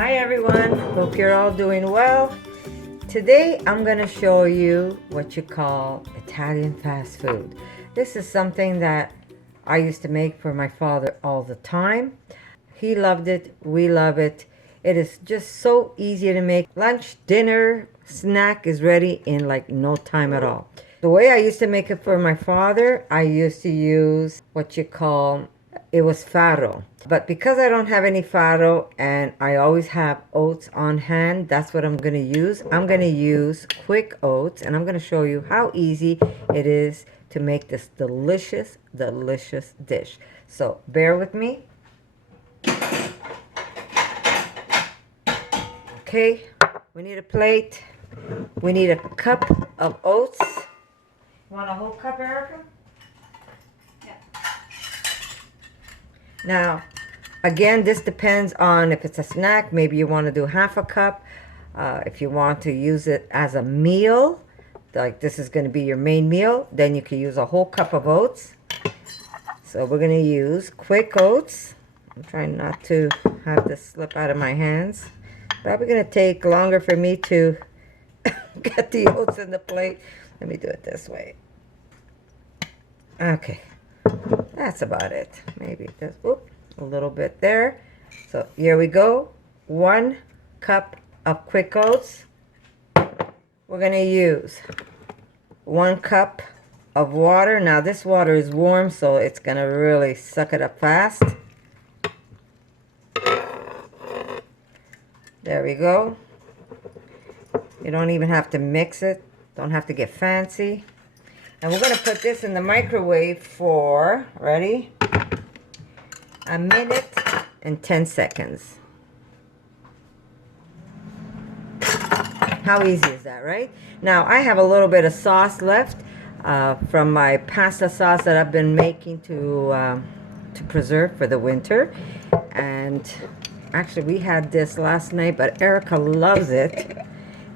Hi everyone, hope you're all doing well. Today I'm going to show you what you call Italian fast food. This is something that I used to make for my father all the time. He loved it, we love it. It is just so easy to make. Lunch, dinner, snack is ready in like no time at all. The way I used to make it for my father, I used to use what you call, it was farro. But because I don't have any farro and I always have oats on hand, that's what I'm going to use. I'm going to use quick oats, and I'm going to show you how easy it is to make this delicious, delicious dish. So bear with me. Okay, we need a plate. We need a cup of oats. You want a whole cup, Erica? Yeah. Now, again, this depends on if it's a snack. Maybe you want to do half a cup. If you want to use it as a meal, like this is going to be your main meal, then you can use a whole cup of oats. So we're going to use quick oats. I'm trying not to have this slip out of my hands. Probably going to take longer for me to get the oats in the plate. Let me do it this way. Okay, that's about it. Maybe just a little bit there. So here we go. 1 cup of quick oats. We're going to use 1 cup of water. Now this water is warm, so it's going to really suck it up fast. There we go. You don't even have to mix it. Don't have to get fancy. And we're going to put this in the microwave for, ready? 1 minute and 10 seconds. How easy is that, right? Now, I have a little bit of sauce left from my pasta sauce that I've been making to preserve for the winter. And actually, we had this last night, but Erica loves it.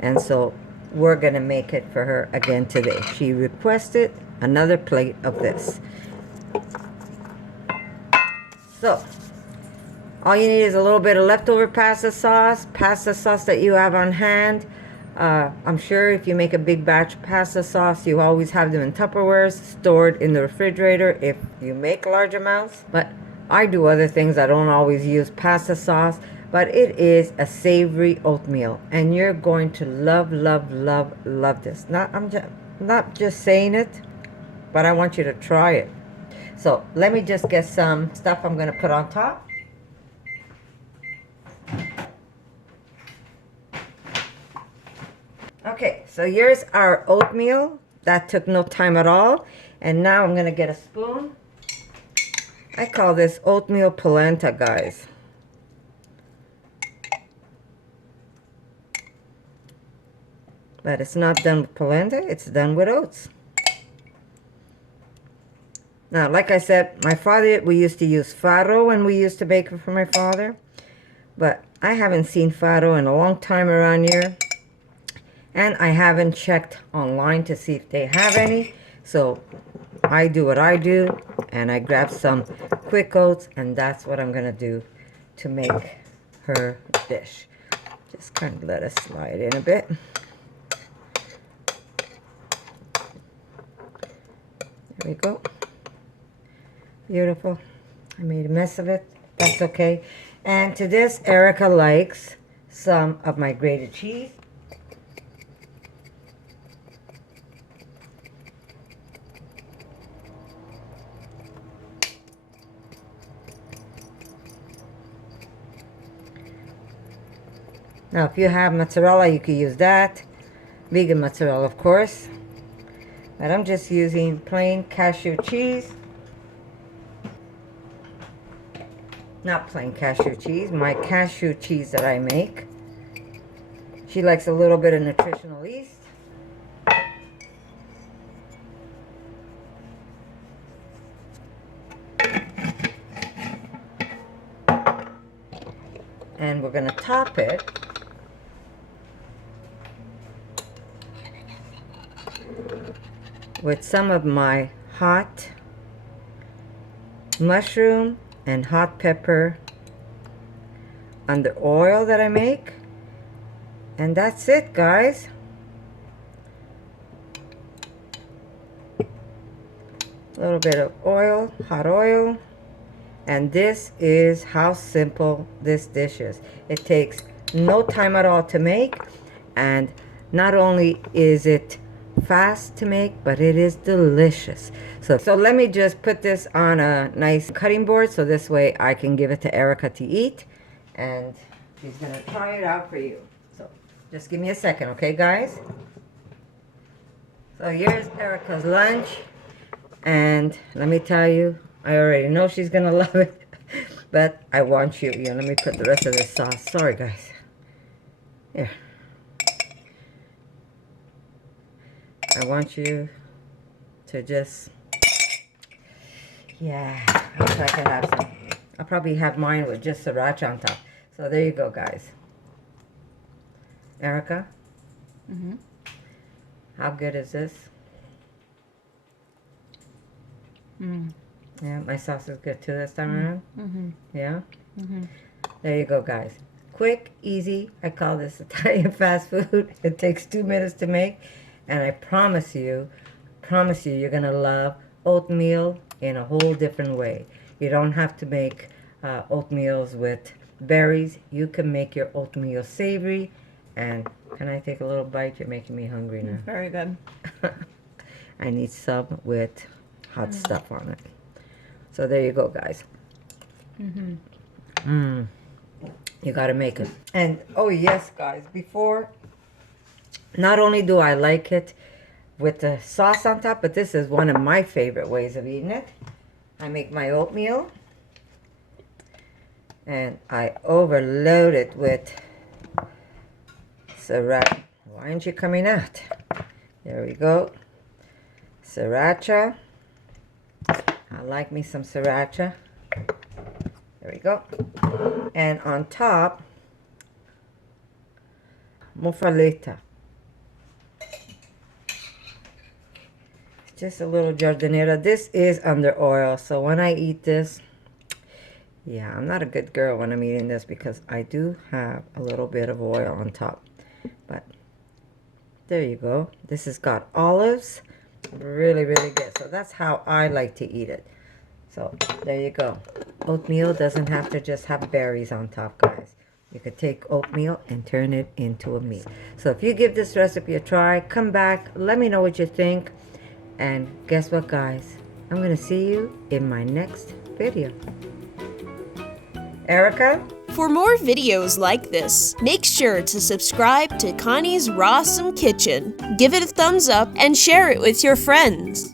And so we're going to make it for her again today. She requested another plate of this. So, all you need is a little bit of leftover pasta sauce that you have on hand. I'm sure if you make a big batch of pasta sauce, you always have them in Tupperwares stored in the refrigerator if you make large amounts. But I do other things. I don't always use pasta sauce. But it is a savory oatmeal, and you're going to love, love, love, love this. I'm not just saying it, but I want you to try it. So let me just get some stuff I'm going to put on top. Okay, so here's our oatmeal. That took no time at all. And now I'm going to get a spoon. I call this oatmeal polenta, guys. But it's not done with polenta, it's done with oats. Now, like I said, my father, we used to use farro when we used to bake it for my father. But I haven't seen farro in a long time around here. And I haven't checked online to see if they have any. So I do what I do, and I grab some quick oats, and that's what I'm going to do to make her dish. Just kind of let it slide in a bit. There we go. Beautiful. I made a mess of it. That's okay. And to this, Erica likes some of my grated cheese. Now, if you have mozzarella, you can use that. Vegan mozzarella, of course. But I'm just using plain cashew cheese. Not plain cashew cheese, my cashew cheese that I make. She likes a little bit of nutritional yeast. And we're going to top it with some of my hot mushroom and hot pepper under oil that I make. And that's it, guys. A little bit of oil, hot oil. And this is how simple this dish is. It takes no time at all to make. And not only is it fast to make, but it is delicious. So let me just put this on a nice cutting board so this way I can give it to Erica to eat. And she's gonna try it out for you. So just give me a second, okay, guys? So here's Erica's lunch. And let me tell you, I already know she's gonna love it. But I want you, let me put the rest of this sauce. Sorry, guys. Here. I want you to just, yeah, I wish I could have some. I'll probably have mine with just sriracha on top. So there you go, guys. Erica? Mm-hmm. How good is this? Mm. Yeah, my sauce is good too this time around. Mm-hmm. Yeah? Mm-hmm. There you go, guys. Quick, easy. I call this Italian fast food. It takes 2 minutes to make. And I promise you, you're going to love oatmeal in a whole different way. You don't have to make oatmeals with berries. You can make your oatmeal savory. And can I take a little bite? You're making me hungry now. Very good. I need some with hot stuff on it. So there you go, guys. Mm-hmm. You got to make it. And, oh yes, guys, before... Not only do I like it with the sauce on top, but this is one of my favorite ways of eating it. I make my oatmeal and I overload it with sriracha. Why aren't you coming out? There we go. Sriracha. I like me some sriracha. There we go. And on top, mozzarella. Just a little giardiniera. This is under oil, so when I eat this, yeah, I'm not a good girl when I'm eating this because I do have a little bit of oil on top. But there you go. This has got olives. Really, really good. So that's how I like to eat it. So there you go. Oatmeal doesn't have to just have berries on top, guys. You could take oatmeal and turn it into a meal. So if you give this recipe a try, come back, let me know what you think. And guess what, guys? I'm going to see you in my next video. Erica? For more videos like this, make sure to subscribe to Connie's RAWsome Kitchen, give it a thumbs up, and share it with your friends.